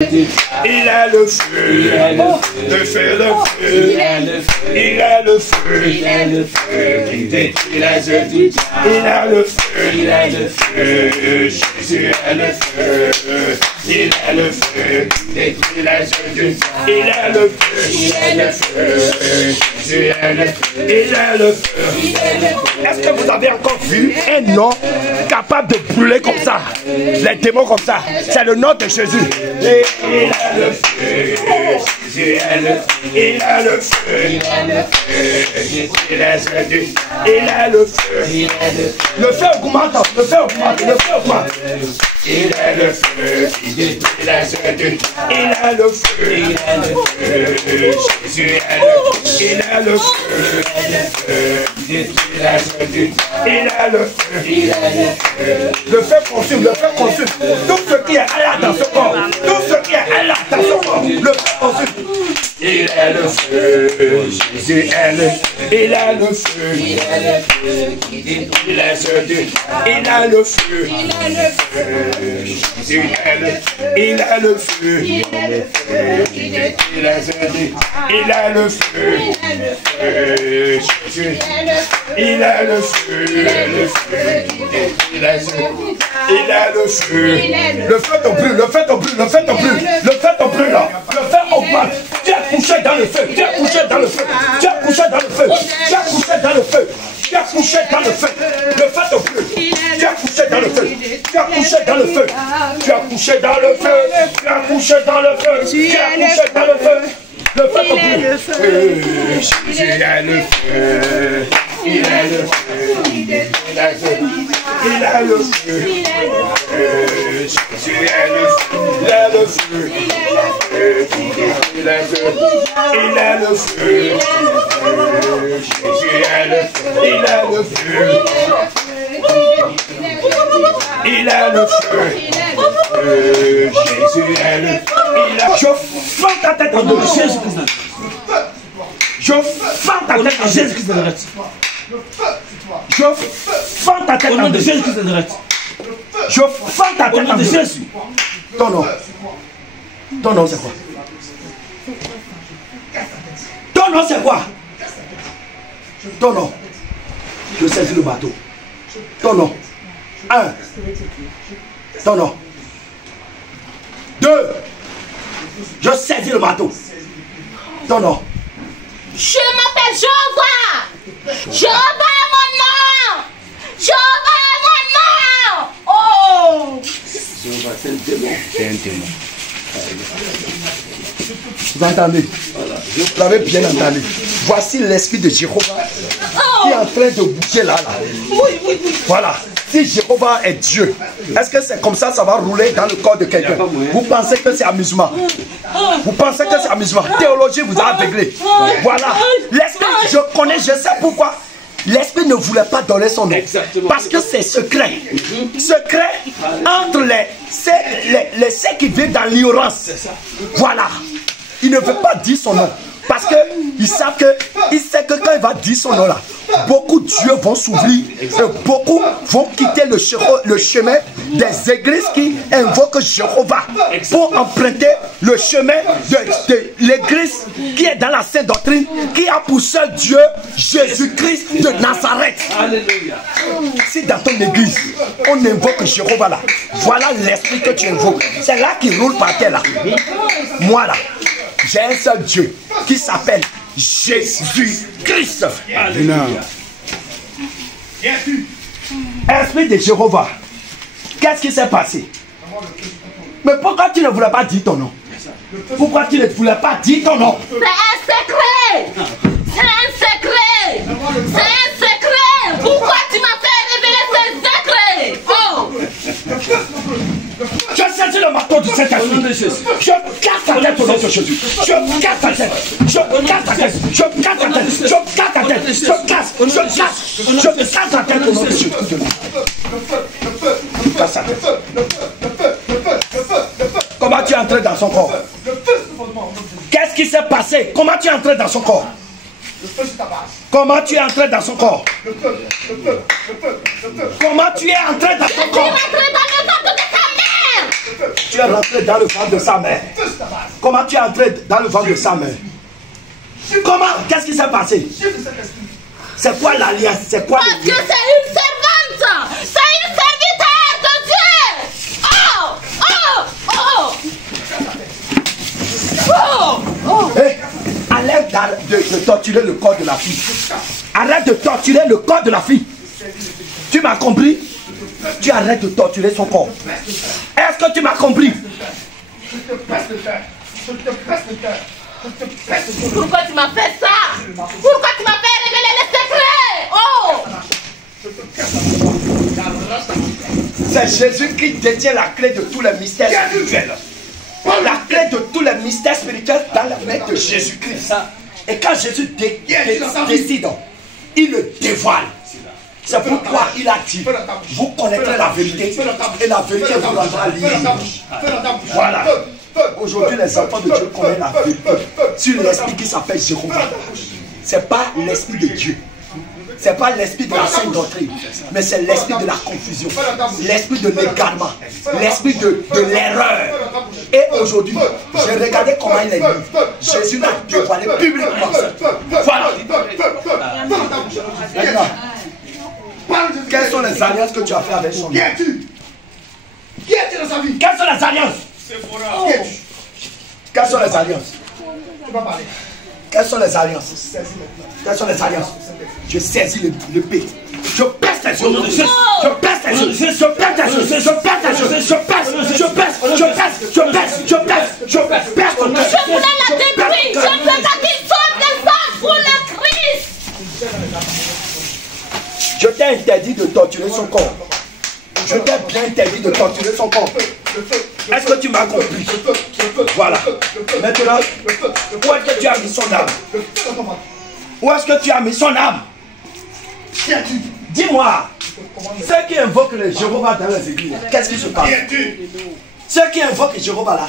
Il a le feu, le feu, le feu, il a le feu, qui détruit les œuvres du diable. Il a le feu, Jésus a le feu, il a le feu, qui détruit les œuvres du diable. Il a le feu, Jésus a le feu, il a le feu. Est-ce que vous avez encore vu un nom capable de brûler comme ça, les démons comme ça? C'est le nom de Jésus. Et il a le feu, Jésus a le feu, il a le feu, il a le feu, le feu augmente, le feu augmente, le feu augmente. Il a le feu, il a le feu, Jésus a le feu, il a le feu, il a le feu, le feu consume, le feu consume tout ce qui est Allah dans ce corps, tout ce qui est Allah dans ce corps, le feu consume. Il a le feu, Jésus a le feu, il a le feu, il a le feu, Jésus a le feu, il a le feu, il a le feu, Jésus, il a le feu, il a le feu, le feu te brûle, le feu te brûle, le feu te brûle, le feu te brûle là, le feu augmente. Tu es couché dans le feu, tu es couché dans le feu, tu es couché dans le feu, tu es couché dans le feu, tu es couché dans le feu, le feu te brûle, tu es couché dans le feu, tu es couché dans le feu, tu es couché dans le feu, tu es couché dans le feu, tu es couché dans le feu, le feu te brûle. Jésus a le feu, il a le feu, il a le feu, il a le feu, Jésus a le feu, il a le feu, il a le feu, il a le feu, Jésus a le feu, il a le feu, il a le feu, Jésus a le feu, il a. Je fends ta tête en deux, Jésus-Christ. Je fends ta tête en Jésus-Christ de Nazareth. Je fends ta tête en Jésus-Christ de Nazareth. Je fends ta tête en Jésus. Ton nom. Ton nom c'est quoi? Ton nom c'est quoi? Ton nom. Je saisis le bateau. Ton nom. 1. Ton nom. 2. Je saisis le bateau. Ton nom. Je m'appelle Jéhovah. Jéhovah est mon nom. Jéhovah est mon nom. Oh. Jéhovah, c'est un démon. C'est un démon. Vous entendez? Vous l'avez bien entendu. Voici l'esprit de Jéhovah qui est en train de bouger là. Voilà. Si Jéhovah est Dieu, est-ce que c'est comme ça ça va rouler dans le corps de quelqu'un? Vous pensez que c'est amusement? Vous pensez que c'est amusement? Théologie vous a aveuglé. Voilà. L'esprit, je connais, je sais pourquoi. L'esprit ne voulait pas donner son nom. Parce que c'est secret. Secret entre ceux qui vivent dans l'ignorance. Voilà. Il ne veut pas dire son nom. Parce qu'il sait que quand il va dire son nom là, beaucoup d'yeux vont s'ouvrir et beaucoup vont quitter le chemin des églises qui invoquent Jéhovah pour emprunter le chemin de l'église qui est dans la sainte doctrine, qui a pour seul Dieu Jésus-Christ de Nazareth. Alléluia. Si dans ton église on invoque Jéhovah là, voilà l'esprit que tu invoques. C'est là qui roule par terre là. Moi là, j'ai un seul Dieu qui s'appelle Jésus-Christ. Alléluia. Esprit de Jéhovah, qu'est-ce qui s'est passé? Mais pourquoi tu ne voulais pas dire ton nom? Pourquoi tu ne voulais pas dire ton nom? C'est un secret. C'est un secret. C'est un secret. Pourquoi tu m'as fait révéler ce secret? Oh. Je saisis le marteau du Saint-Esprit. Je casse ta tête au nom de Jésus. Je casse ta tête. Je casse ta tête. Je casse ta tête. Je casse ta tête. Je casse. Je casse ta tête au nom de Jésus. Casse ta tête. Comment tu es entré dans son corps? Qu'est-ce qui s'est passé? Comment tu es entré dans son corps? Comment tu es entré dans son corps? Comment tu es entré dans son corps? Tu es entré dans le ventre de ta mère. Tu es rentré dans le ventre de sa mère. Comment tu es entré dans le ventre de sa mère? Comment? Qu'est-ce qui s'est passé? C'est quoi l'alliance? C'est quoi? Parce que c'est une servante. C'est une serviteur de Dieu. Hey, arrête de torturer le corps de la fille. Arrête de torturer le corps de la fille. Tu m'as compris? Tu arrêtes de torturer son corps. Est-ce que tu m'as compris? Pourquoi tu m'as fait ça? Pourquoi tu m'as fait révéler les secrets? C'est Jésus qui détient la clé de tous les mystères spirituels. La clé de tous les mystères spirituels dans la main de Jésus-Christ. Et quand Jésus décide, il le dévoile. C'est pourquoi il a dit, vous connaîtrez la vérité et la vérité vous rendra libre. Voilà. Aujourd'hui, les enfants de Dieu connaissent la vérité sur l'esprit qui s'appelle Jéhovah. Ce n'est pas l'esprit de Dieu. Ce n'est pas l'esprit de la sainte doctrine, mais c'est l'esprit de la confusion, l'esprit de l'égarement, l'esprit de l'erreur. Et aujourd'hui, j'ai regardé comment il est mis. Jésus l'a dévoilé publiquement. Voilà. Maintenant, quelles sont les alliances que tu as fait avec son Qui es-tu? Qui es-tu dans sa vie? Quelles sont les alliances? Qui es-tu? Quelles sont les alliances? Tu vas parler. Quelles sont les alliances? Quelles sont les alliances? Je saisis le pet. Je pèse tes yeux. Je pèse tes yeux. Je pèse tes yeux. Je pèse tes yeux. Je pèse. Je pèse. Je pèse. Je pèse. Je pèse. Je pèse ton cœur. Je voulais la détruire. Je veux pas qu'il sorte des sang pour le Christ. Je t'ai interdit de torturer son corps. Je t'ai bien interdit de torturer son corps. Est-ce que tu m'as compris? Voilà. Maintenant, où est-ce que tu as mis son âme? Où est-ce que tu as mis son âme? Dis-moi. Ceux qui invoquent le Jéhovah dans les églises, qu'est-ce qui se passe? Ceux qui invoquent Jéhovah là.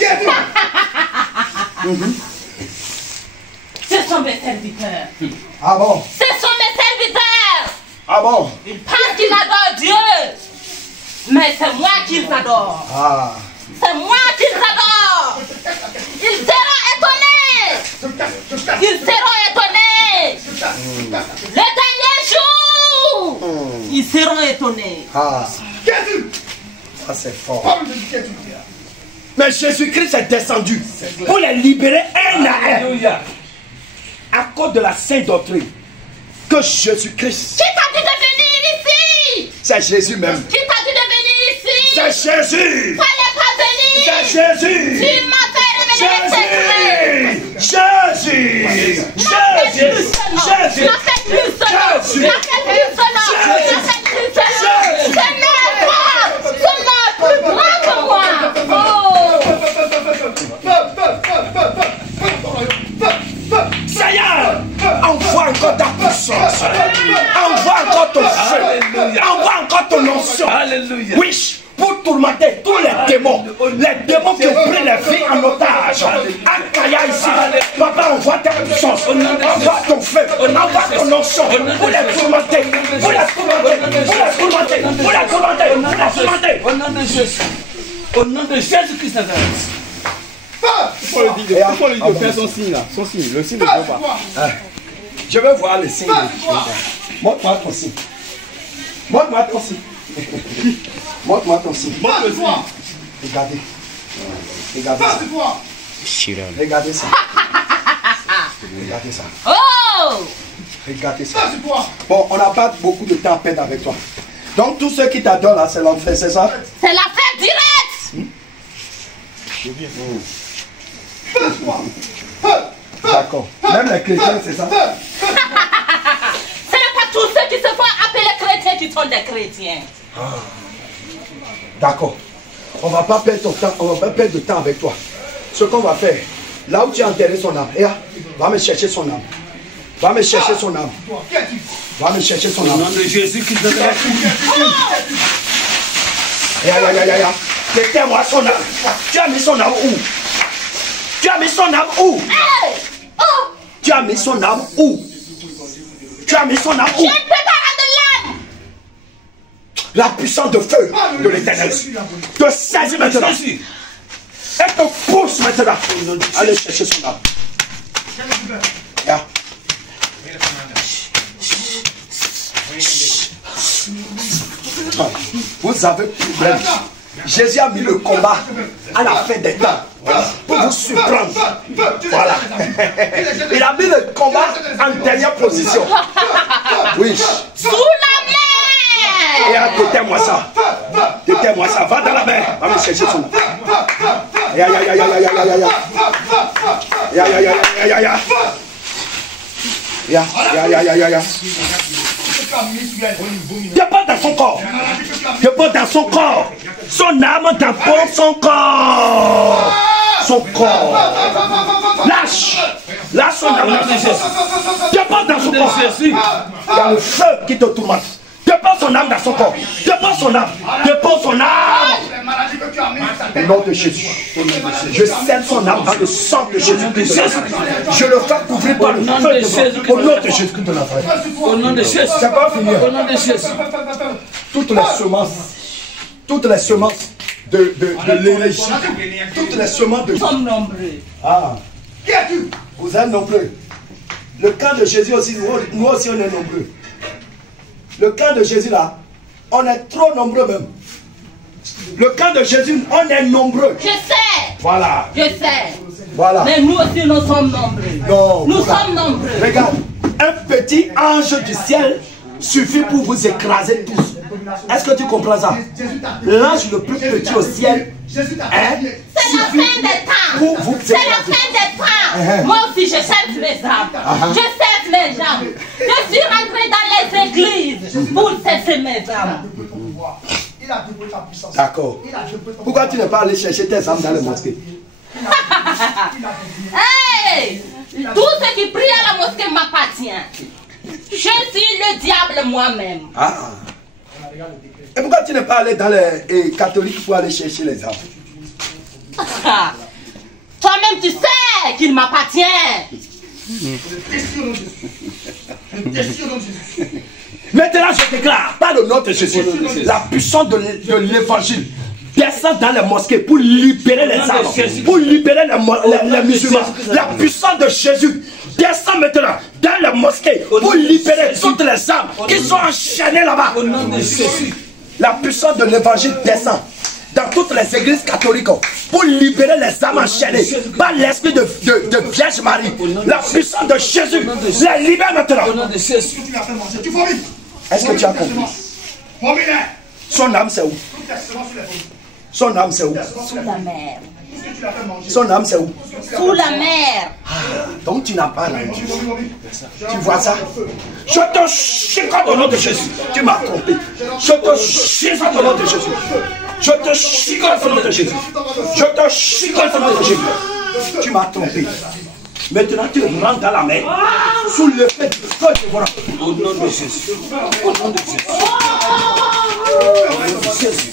Ce sont mes serviteurs. Ah bon? Ce sont mes serviteurs. Ah bon? Ils pensent qu'ils adorent Dieu. Mais c'est moi qu'ils adorent. Ah. C'est moi qu'ils adorent. Ils seront étonnés. Ils seront étonnés. Le dernier jour, ils seront étonnés. Ah. Ça c'est fort. Mais Jésus-Christ est descendu pour les libérer un à un. À cause de la sainte doctrine que Jésus-Christ. Qui t'a dit de venir ici? C'est Jésus même. Qui t'a dit de venir ici? C'est Jésus. Fallait pas venir. C'est Jésus. Tu m'as fait révéler les secrets. Jésus. Jésus. Jésus. Tu as fait plus cela. Tu as fait plus cela. Tu as fait plus cela. Ce n'est pas. Ce n'est plus grand que moi. Seigneur, envoie encore ta puissance. Envoie encore ton feu. Envoie encore ton onction. Oui, pour tourmenter tous les démons qui ont pris les vies en otage. Akaya ici, papa, envoie ta puissance. Envoie ton feu. Envoie ton onction pour les tourmenter. Pour les tourmenter. Pour les tourmenter. Pour les tourmenter. Pour les tourmenter. Au nom de Jésus. Au nom de Jésus-Christ Nazareth. Il faut lui dire de faire son signe là, son signe, le signe de Jéhovah. Je veux voir le signe de Jéhovah. Montre-moi ton signe. Montre-moi ton signe. Montre-moi ton signe. Montre-moi. Regardez. Regardez ça. Regardez ça. Regardez ça. Oh! Regardez ça. Bon, on n'a pas beaucoup de temps à perdre avec toi. Donc tous ceux qui t'adorent là, c'est l'enfer, c'est ça? C'est la fête directe! D'accord. Même les chrétiens, c'est ça? Ce n'est pas tous ceux qui se font appeler chrétiens qui sont des chrétiens. D'accord. On ne va pas perdre ton temps, on va pas perdre de temps avec toi. Ce qu'on va faire, là où tu as enterré son âme, va me chercher son âme. Va me chercher son âme. Va me chercher son âme. Au nom de Jésus-Christ Nazareth. Mettez-moi son âme. Tu as mis son âme où? Tu as mis son âme où? Hey! Oh! Tu as mis son âme où? Tu as mis son âme où? Je ne peux pas rendre l'âme! la puissance de feu de l'Éternel te saisit maintenant. Elle te pousse maintenant. Allez chercher son âme. Yeah. Vous avez problème. Jésus a mis le combat à la fin des temps pour vous surprendre. Voilà. Il a mis le combat en dernière position. Oui. Sous la mer. Et déterre-moi ça. Déterre-moi ça. Va dans la mer. Va me chercher son âme. Ya ya ya ya ya ya ya ya. Ya ya ya ya ya ya. Ya ya ya ya ya ya. Dépend dans son corps. Dépend dans son corps. Son âme dépend son corps. Son corps. Lâche. Lâche son âme. Dépend dans son corps. Il y a le feu qui te tourmente. Dépend son âme dans son corps. Dépend son âme. Dépend son âme. Au nom de Jésus. Je scelle son âme dans le sang de Jésus. Je le fais couvrir par le feu de Jésus. Au nom de Jésus de Nazareth. Au nom de Jésus. Ça va finir. Au nom de Jésus. Toutes les semences de l'hérésie, toutes les semences de... Nous sommes nombreux. Ah, qui es-tu? Vous êtes nombreux. Le camp de Jésus aussi, nous aussi on est nombreux. Le camp de Jésus là, on est trop nombreux même. Le camp de Jésus, on est nombreux. Je sais. Voilà. Je sais. Voilà. Mais nous aussi, nous sommes nombreux. Non, nous voilà. sommes nombreux. Regarde, un petit ange du ciel suffit pour vous écraser tous. Est-ce que tu comprends ça? L'ange le plus petit au ciel, c'est la fin des temps. Pour vous C'est la fin des temps. Moi aussi, je serve mes âmes. Je serve mes âmes. Je suis rentré dans les églises pour cesser mes âmes. D'accord. Pourquoi tu n'es pas allé chercher tes âmes dans les mosquées? Hey! Tout ce qui prie à la mosquée m'appartient. Je suis le diable moi-même. Ah. Et pourquoi tu n'es pas allé dans les catholiques pour aller chercher les âmes? Toi-même, tu sais qu'il m'appartient. Maintenant, je déclare, par le nom de Jésus, la puissance de l'évangile descend dans les mosquées pour libérer les âmes, pour libérer les musulmans. La puissance de Jésus descend maintenant dans les mosquées pour libérer toutes les âmes qui sont enchaînées là-bas. Au nom de Jésus. La puissance de l'évangile descend dans toutes les églises catholiques pour libérer les âmes enchaînées par l'esprit de Vierge Marie. La puissance de Jésus les libère maintenant. Au nom de Jésus. Est-ce que tu as compris? Son âme c'est où? Son âme c'est où? Sous la mer. Son âme c'est où? Sous la mer. Donc tu n'as pas l'âme. Tu vois ça? Je te chicote au nom de Jésus. Tu m'as trompé. Je te chicote au nom de Jésus. Je te chicote au nom de Jésus. Je te chicote au nom de Jésus. Tu m'as trompé. Maintenant tu rentres dans la mer sous le feu du feu de voilà. Au nom de Jésus. Au nom de Jésus. Au nom de Jésus.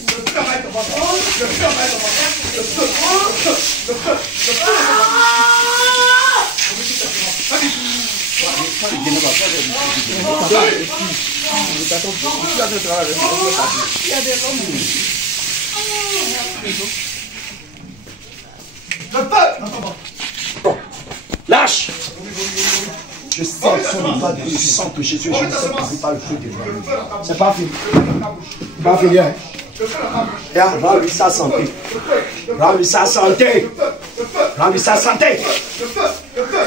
Lâche. Je sais son nom du sang de Jésus. Je ne sais pas le feu de Dieu. C'est pas fini. C'est pas fini. Hein? Et rends-lui sa santé. Rends-lui sa santé. Rends-lui sa santé.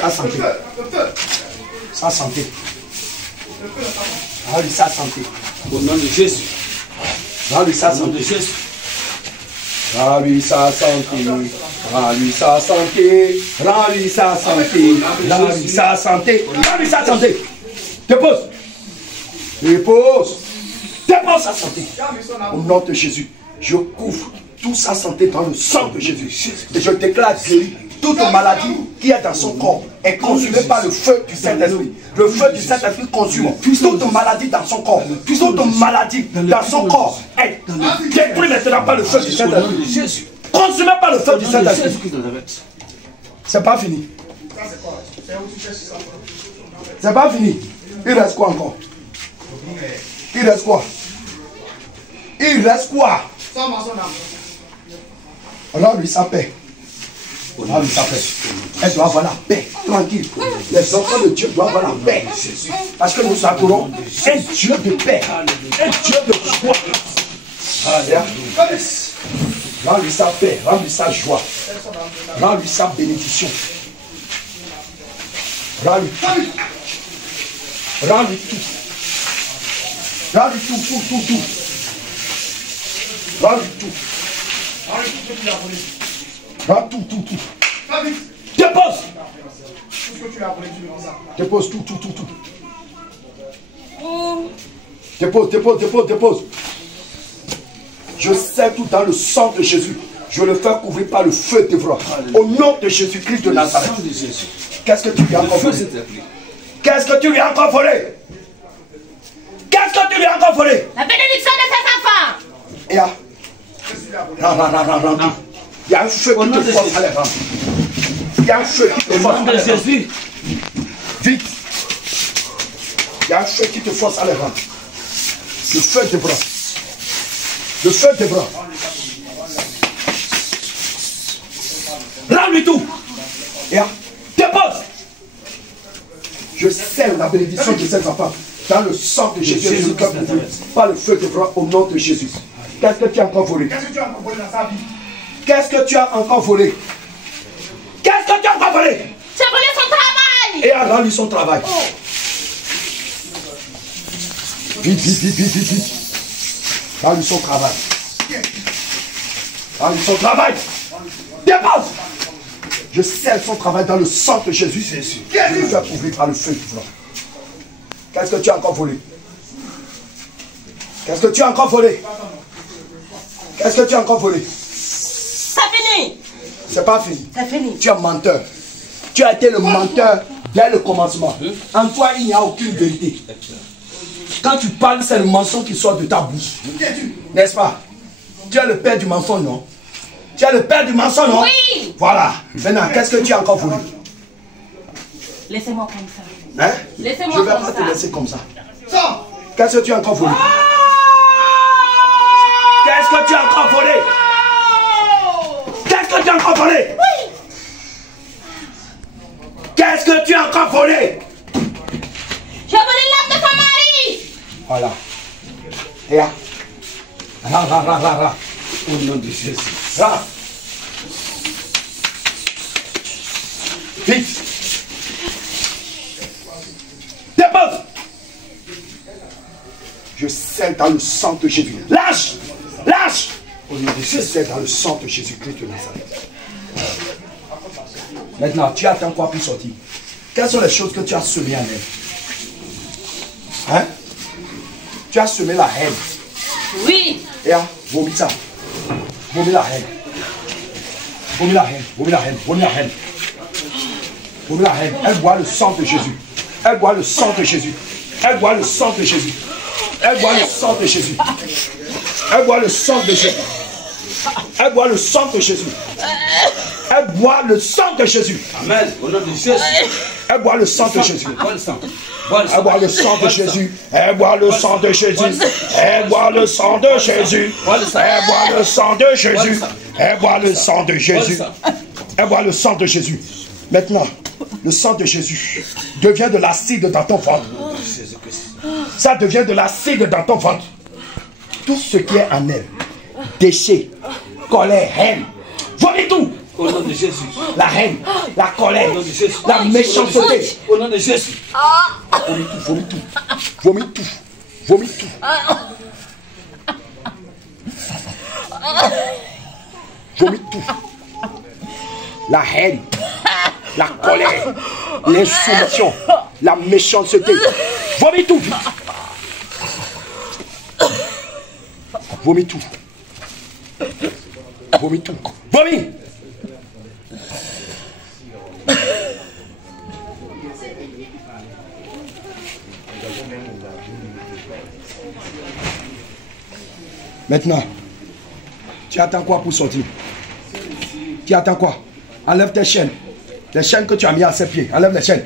Sa santé. Sa santé. Rends-lui sa santé. Au nom de Jésus. Rends-lui sa Au nom de santé. Jésus. Rends-lui sa santé. Rends-lui sa santé. Rends-lui sa santé. Rends-lui sa santé. Rends-lui sa santé. Dépose. Dépose. Dépose sa santé. Au nom de Jésus, je couvre toute sa santé dans le sang de Jésus. Et je déclare guéri. Toute maladie qui est dans son corps est consumée par le feu du Saint-Esprit. Le feu du Saint-Esprit consume toute maladie dans son corps. Toute maladie dans son corps est détruite maintenant par le feu du Saint-Esprit. Consumée par le feu du Saint-Esprit. C'est pas fini. C'est pas fini. Il reste quoi encore? Il reste quoi? Il reste quoi? Rends-lui sa paix. Rends-lui sa paix. Elle doit avoir la paix. Tranquille. Les enfants de Dieu doivent avoir la paix. Parce que nous adorons un Dieu de paix. Un Dieu de joie. Rends-lui sa paix. Rends-lui sa joie. Rends-lui sa bénédiction. Rends-lui tout. Rends-lui tout. Rends-lui tout. Rends-lui tout. Rends tout. Dépose. Dépose tout. Dépose. Je sais tout dans le sang de Jésus. Je le fais couvrir par le feu d'Évroy. Au nom de Jésus-Christ de Nazareth. Qu'est-ce que tu lui as encore volé? Qu'est-ce que tu lui as encore volé? Qu'est-ce que tu lui as encore volé? La bénédiction de ses enfants. Et là, il y a un feu qui te force à les rendre. Il y a un feu qui te force à les rendre. Vite. Il y a un feu qui te force à les rendre. Le feu d'Évroy. Le feu d'Évroy. Rends-lui tout. Et là, dépose. Je scelle la bénédiction de ces enfants dans le sang de Jésus, par le feu d'Évroy au nom de Jésus. Qu'est-ce que tu as encore volé? Qu'est-ce que tu as encore volé? Qu'est-ce que tu as encore volé? J'ai volé son travail. Et a rendu son travail. Vite. Rendu son travail. Rendu son travail. Dépose. Je scelle son travail dans le sang de Jésus. Je le fais couvrir par le feu du blanc. Qu'est-ce que tu as encore volé? Qu'est-ce que tu as encore volé? Qu'est-ce que tu as encore volé? C'est fini. C'est pas fini. C'est fini. Tu es menteur. Tu as été le menteur dès le commencement. En toi, il n'y a aucune vérité. Quand tu parles, c'est le mensonge qui sort de ta bouche. N'est-ce pas? Tu es le père du mensonge, non? Tu es le père du mensonge, non? Oui. Voilà. Maintenant, qu'est-ce que tu as encore voulu? Laissez-moi comme ça. Hein? Laissez-moi Je ne vais comme pas ça. te laisser comme ça. Qu'est-ce que tu as encore volé? Qu'est-ce que tu as encore volé? Qu'est-ce que tu as encore volé? Oui. Qu'est-ce que tu as encore volé? J'ai volé l'âme de son mari. Voilà. Et là. Ra. Au nom de Jésus. Ra. Vite. Dépose. Je scelle dans le sang de Jésus. Lâche. Au nom de Jésus. Je scelle dans le sang de Jésus-Christ de Nazareth. Maintenant, tu attends quoi pour sortir? Quelles sont les choses que tu as semées en elle? Hein? Tu as semé la haine. Oui. Et là, vomis ça. Vomis la haine. Vomis la haine. Elle boit le sang de Jésus. Elle boit le sang de Jésus. Elle boit le sang de Jésus. Elle boit le sang de Jésus. Elle boit le sang de Jésus. Elle boit le sang de Jésus. Elle boit le sang de Jésus. Amen. Au nom de Jésus. Elle boit le sang de Jésus. Bois le sang. Elle boit le sang de Jésus. Elle boit le sang de Jésus. Elle boit le sang de Jésus. Elle boit le sang de Jésus. Elle boit le sang de Jésus. Elle boit le sang de Jésus. Maintenant, le sang de Jésus devient de l'acide dans ton ventre. Ça devient de l'acide dans ton ventre. Tout ce qui est en elle, déchets, colère, haine, vomis tout. Au nom de Jésus. La haine, la colère, Au nom de Jésus. la méchanceté. Au nom de Jésus. Vomis tout. La haine, la colère, l'insoumission, la méchanceté. Vomis tout. Vomis. Maintenant, tu attends quoi pour sortir? Tu attends quoi? Enlève tes chaînes. Les chaînes que tu as mis à ses pieds. Enlève les chaînes.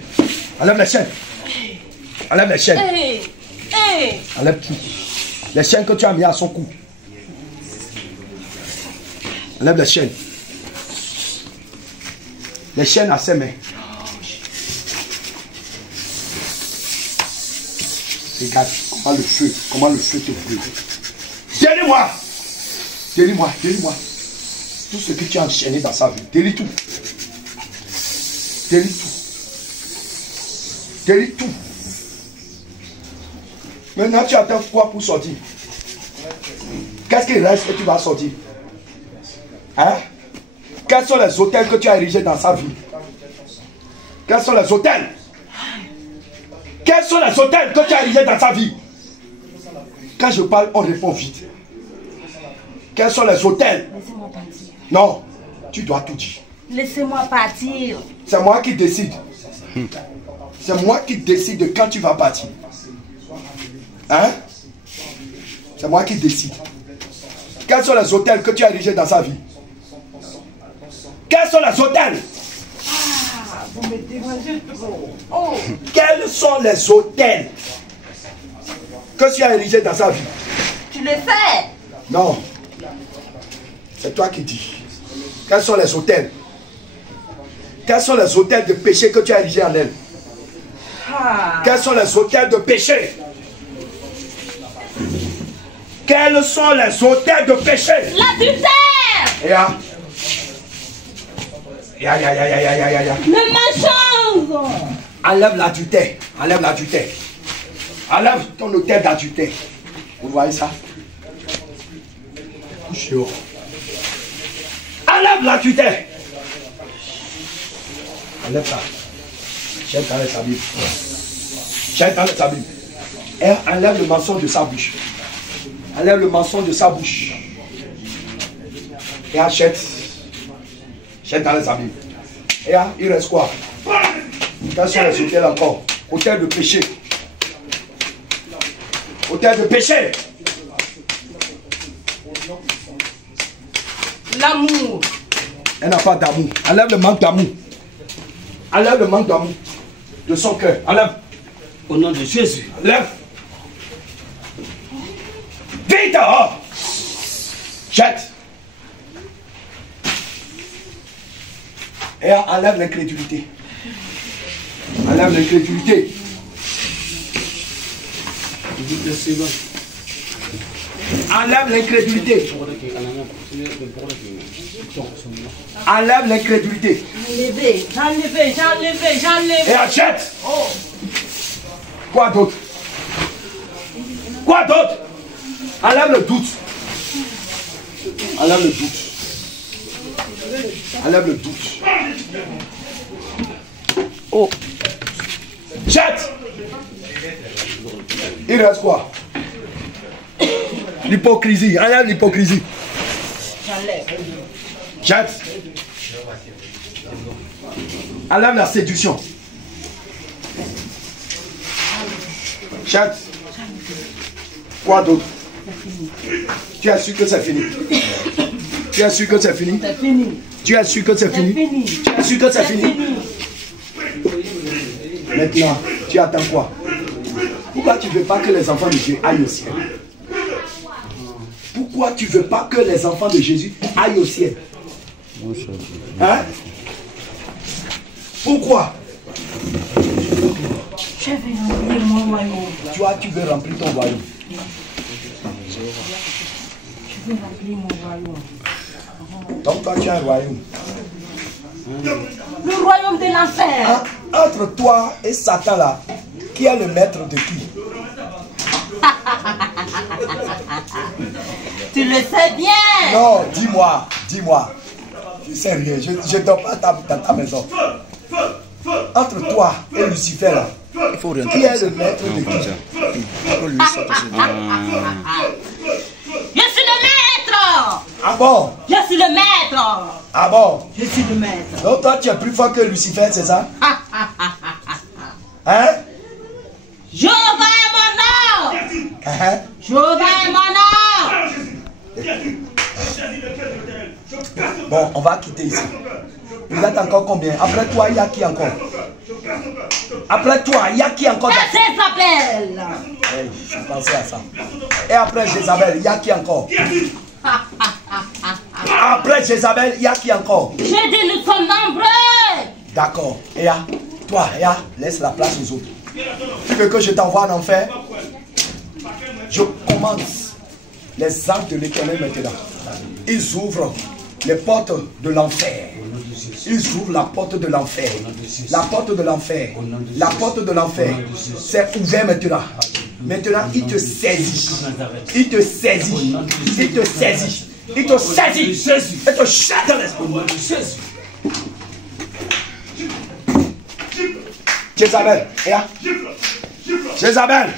Enlève tout. Les chaînes que tu as mis à son cou. Enlève les chaînes. Les chaînes à ses mains. Regarde comment le feu te brûle. Délie-moi. Délie-moi. Tout ce que tu as enchaîné dans sa vie. Délie tout. Délie tout. Maintenant, tu attends quoi pour sortir? Qu'est-ce qu'il reste que tu vas sortir? Hein? Quels sont les hôtels que tu as érigés dans sa vie? Quels sont les hôtels? Quels sont les hôtels que tu as érigés dans sa vie? Quand je parle, on répond vite. Quels sont les hôtels? Laissez-moi partir. Non, tu dois tout dire. Laissez-moi partir. C'est moi qui décide. C'est moi qui décide de quand tu vas partir. Hein? C'est moi qui décide. Quels sont les hôtels que tu as érigés dans sa vie? Quels sont les hôtels? Ah, vous me dérangez trop. Oh. Quels sont les hôtels que tu as érigés dans sa vie? Tu le sais. Non. C'est toi qui dis. Quels sont les hôtels? Quels sont les hôtels de péché que tu as érigés en elle? Ah. Quels sont les hôtels de péché? Quels sont les hôtels de péché? L'adultère. Le mensonge. Enlève l'adultère. Enlève l'adultère. Enlève ton hôtel d'adultère. Vous voyez ça? Couche-le. Enlève l'adultère. Enlève ça. Jette dans sa Bible. Jette dans sa Bible. Et enlève le mensonge de sa bouche. Enlève le mensonge de sa bouche. Et achète. Jette dans sa Bible. Et il reste quoi? Quels sont les hôtels encore? Hôtel de péché. Hôtel de péché. L'amour. Elle n'a pas d'amour. Enlève le manque d'amour. Enlève le manque d'amour de son cœur. Enlève. Au nom de Jésus. Lève. Vite dehors. Jette. Et enlève l'incrédulité. Enlève l'incrédulité. Enlève l'incrédulité. Enlève l'incrédulité. J'enlève. Et achète. Quoi d'autre? Quoi d'autre? Enlève le doute. Enlève le doute. Enlève le doute. Oh. Jette. Il reste quoi? L'hypocrisie. Enlève l'hypocrisie. Jette. Enlève la séduction. Jette. Quoi d'autre? Tu es sûr que c'est fini? Tu es sûr que c'est fini? C'est fini. Tu es sûr que c'est fini? Tu es sûr que c'est fini? Maintenant, tu attends quoi? Pourquoi tu ne veux pas que les enfants de Dieu aillent au ciel? Pourquoi tu ne veux pas que les enfants de Jésus aillent au ciel? Hein? Pourquoi? Je vais remplir mon royaume. Toi, tu veux remplir ton royaume. Je vais remplir mon royaume. Donc toi, tu as un royaume. Le royaume de l'enfer. Entre toi et Satan là, qui est le maître de qui? Tu le sais bien. Non, dis-moi, dis-moi. Je sais rien, je ne dors pas dans ta maison. Entre toi et Lucifer là, qui est le maître de qui? Je suis le maître. Ah bon? Je suis le maître. Ah bon? Je suis le maître. Donc toi tu es plus fort que Lucifer, c'est ça? Hein? Jéhovah est mon nom. Hein? Jéhovah est mon nom. Bon, on va quitter ici. Vous êtes encore combien? Après toi, il y a qui encore? Après toi, il y a qui encore? Jézabel. Hey, je pensais à ça. Et après Jézabel, il y a qui encore? Après Jézabel, il y a qui encore? J'ai dit nous sommes nombreux. D'accord. Et toi, laisse la place aux autres. Tu veux que je t'envoie en enfer? Je commence les armes de l'Éternel maintenant. Ils ouvrent les portes de l'enfer. Ils ouvrent la porte de l'enfer. La porte de l'enfer. La porte de l'enfer. C'est ouvert maintenant. Maintenant, il te saisit. Il te saisit. Il te saisit. Il te saisit. Il te jette dans l'esprit. Jézabel. Jézabel.